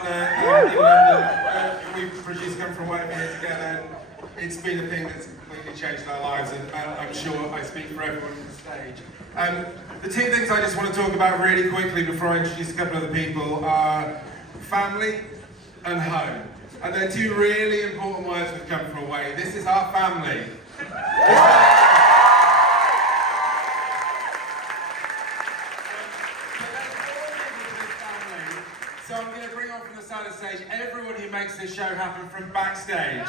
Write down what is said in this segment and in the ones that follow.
partner in London. We've produced Come From Away here together. It's been a thing that's completely changed our lives, and I'm sure I speak for everyone on the stage. The two things I just want to talk about really quickly before I introduce a couple of the people are family and home. And they're two really important words with Come From Away. This is our family. So I'm going to bring on from the side of the stage everyone who makes this show happen from backstage.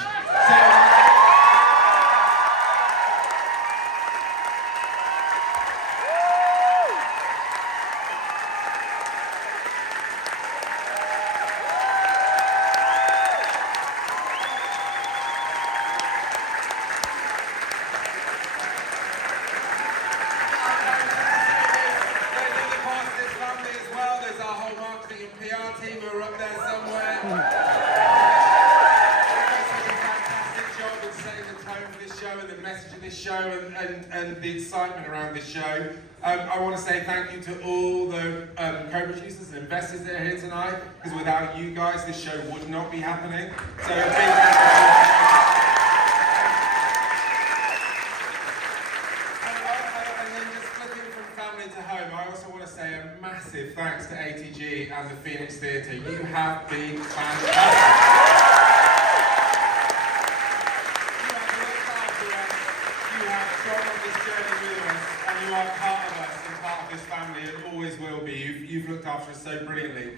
And the excitement around this show. I want to say thank you to all the co-producers and investors that are here tonight, because without you guys, this show would not be happening. So a big thank you. And then just flipping from family to home, I also want to say a massive thanks to ATG and the Phoenix Theatre. You have been fantastic. You are part of us and part of this family and always will be. You've looked after us so brilliantly.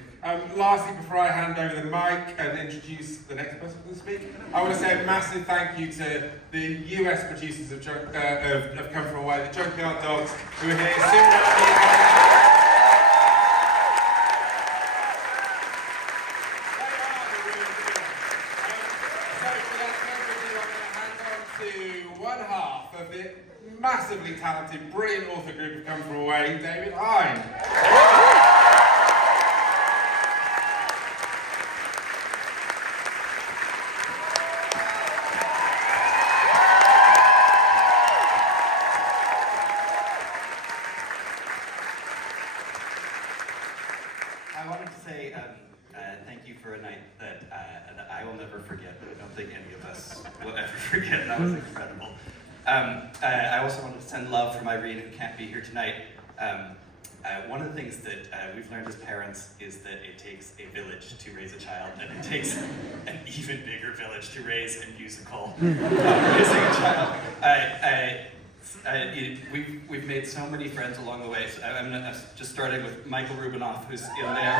Lastly, before I hand over the mic and introduce the next person to speak, I want to say a massive thank you to the US producers of Come From Away, the Junkyard Dogs, who are here soon. Massively talented, brilliant author group of Come From Away, David Hein. I wanted to say thank you for a night that I will never forget, but I don't think any of us will ever forget. That was incredible. I also wanted to send love from Irene, who can't be here tonight. One of the things that we've learned as parents is that it takes a village to raise a child, and it takes an even bigger village to raise a musical raising a child. We've made so many friends along the way. So I'm just starting with Michael Rubinoff, who's in there.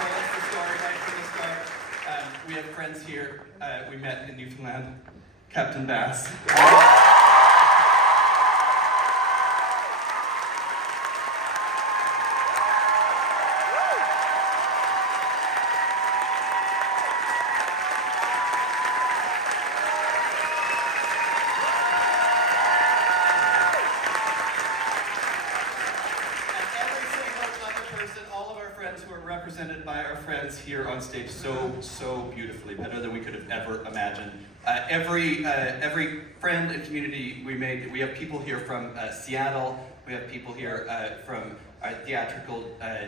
That's the story right from the start. We have friends here. We met in Newfoundland. Captain Bass. Represented by our friends here on stage so beautifully, better than we could have ever imagined. Every friend and community we made, we have people here from Seattle, we have people here from our theatrical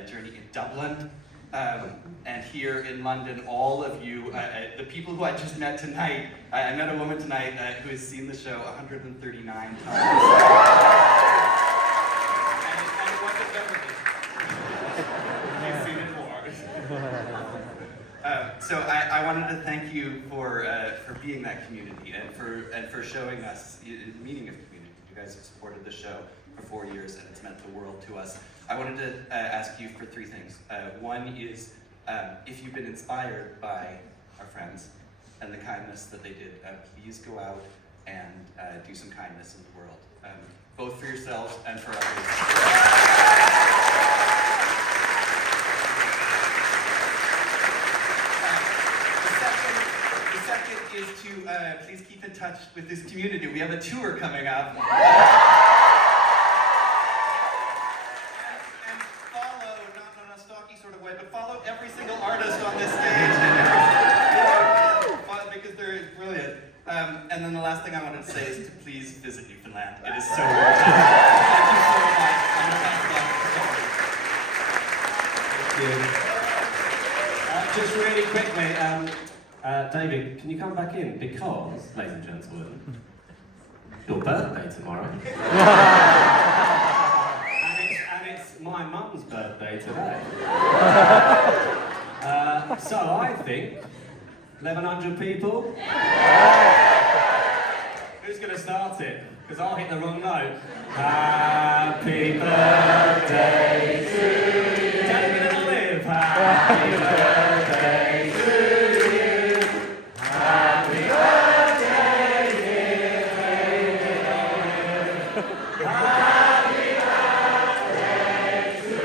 journey in Dublin, and here in London, all of you, the people who I just met tonight, I met a woman tonight who has seen the show 139 times. So I wanted to thank you for being that community and for showing us the meaning of community. You guys have supported the show for 4 years, and it's meant the world to us. I wanted to ask you for 3 things. One is if you've been inspired by our friends and the kindness that they did, please go out and do some kindness in the world, both for yourselves and for others. Is to please keep in touch with this community. We have a tour coming up. And follow, not in a stalky sort of way, but follow every single artist on this stage. Because they're brilliant. And then the last thing I wanted to say is to please visit Newfoundland. It is so worth it. Thank you so much. I'm going to pass it on. Thank you. Just really quickly, David, can you come back in? Because, ladies and gentlemen, your birthday tomorrow. and it's my mum's birthday today. So I think 1,100 people. Who's going to start it? Because I'll hit the wrong note. Happy birthday to you. David and Olive. Happy birthday to you. Happy birthday, dear David and Olive. Happy birthday to you.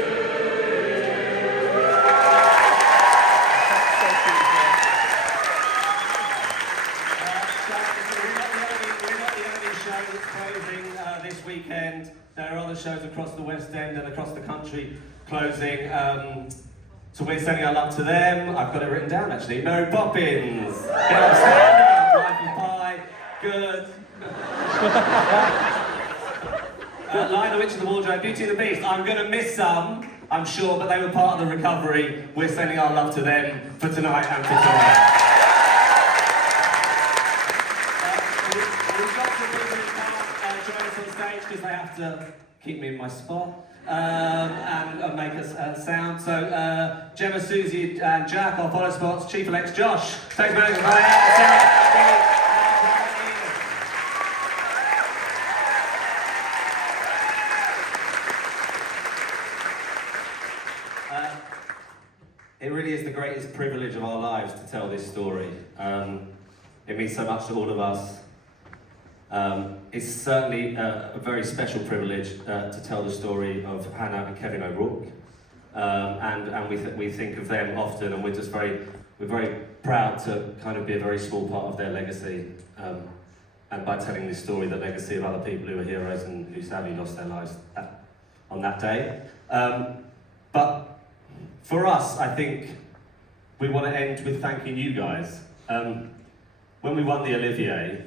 We're not the only show that's closing this weekend. There are other shows across the West End and across the country closing. So we're sending our love to them. I've got it written down actually. Mary Poppins, Get Up, Stand Up, Life of Pi, Good. Lion, the Witch and the Wardrobe, Beauty and the Beast. I'm going to miss some, I'm sure, but they were part of the recovery. We're sending our love to them for tonight and for tonight. We've got some people who can't join us on stage because they have to keep me in my spot and make us sound. So Gemma, Susie and Jack, our follow spots, Chief Elect Josh. Thanks very much for coming out. It really is the greatest privilege of our lives to tell this story. It means so much to all of us. It's certainly a very special privilege to tell the story of Hannah and Kevin O'Rourke, and we think of them often, and we're very proud to kind of be a very small part of their legacy, and by telling this story, the legacy of other people who are heroes and who sadly lost their lives on that day. But for us, I think we want to end with thanking you guys. When we won the Olivier.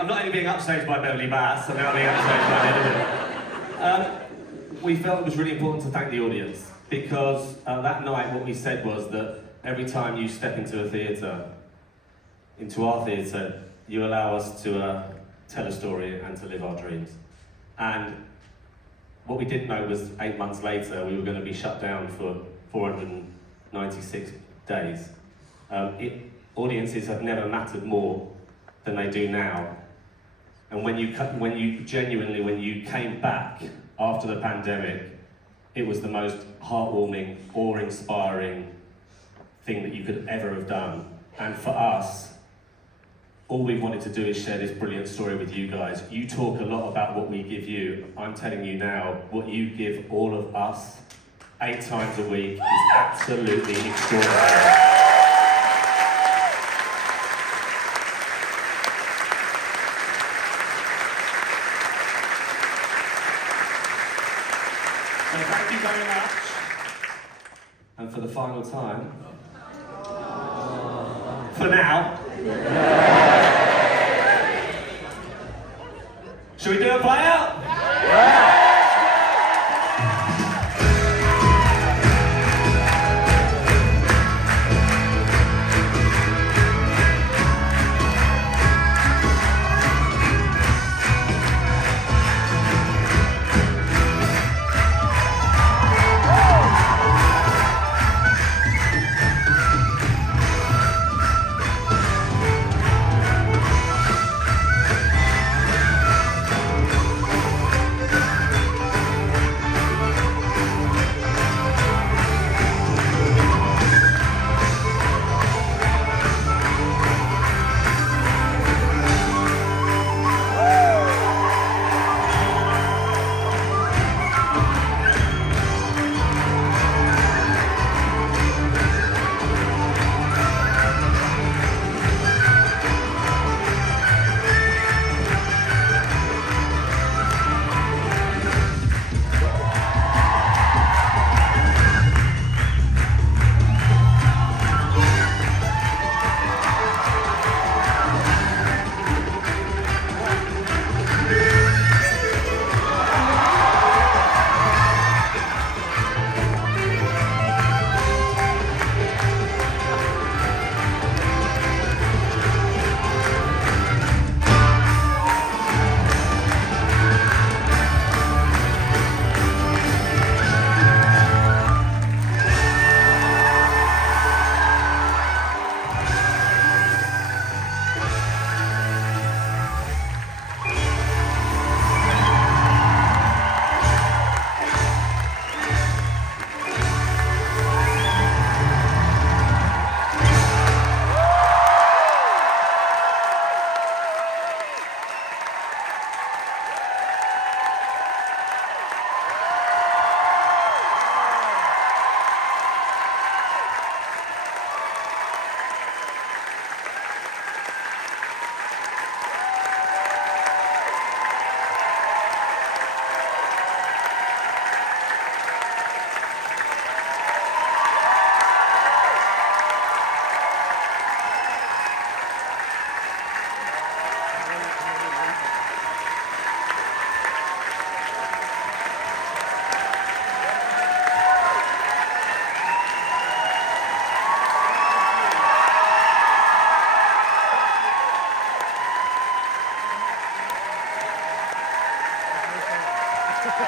I'm not only being upstaged by Beverly Bass, I'm now being upstaged by Editor. We felt it was really important to thank the audience, because that night what we said was that every time you step into a theatre, into our theatre, you allow us to tell a story and to live our dreams. And what we didn't know was 8 months later we were going to be shut down for 496 days. Audiences have never mattered more than they do now. And when you came back after the pandemic, it was the most heartwarming, awe-inspiring thing that you could ever have done. And for us, all we wanted to do is share this brilliant story with you guys. You talk a lot about what we give you. I'm telling you now, what you give all of us 8 times a week is absolutely extraordinary. So thank you very much. And for the final time, for now, should we do a play out? There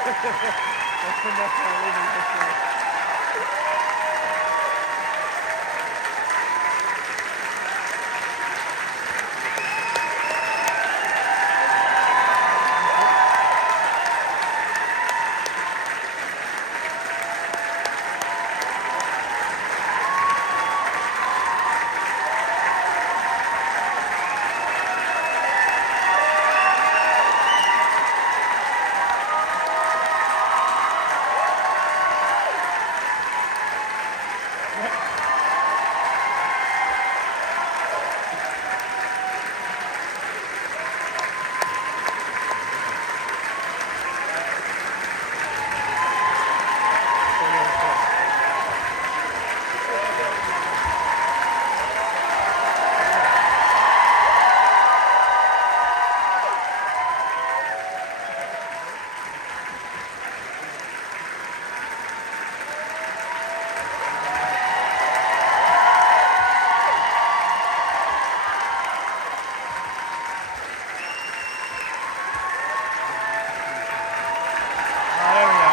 we go.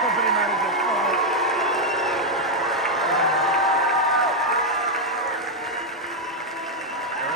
Company manager.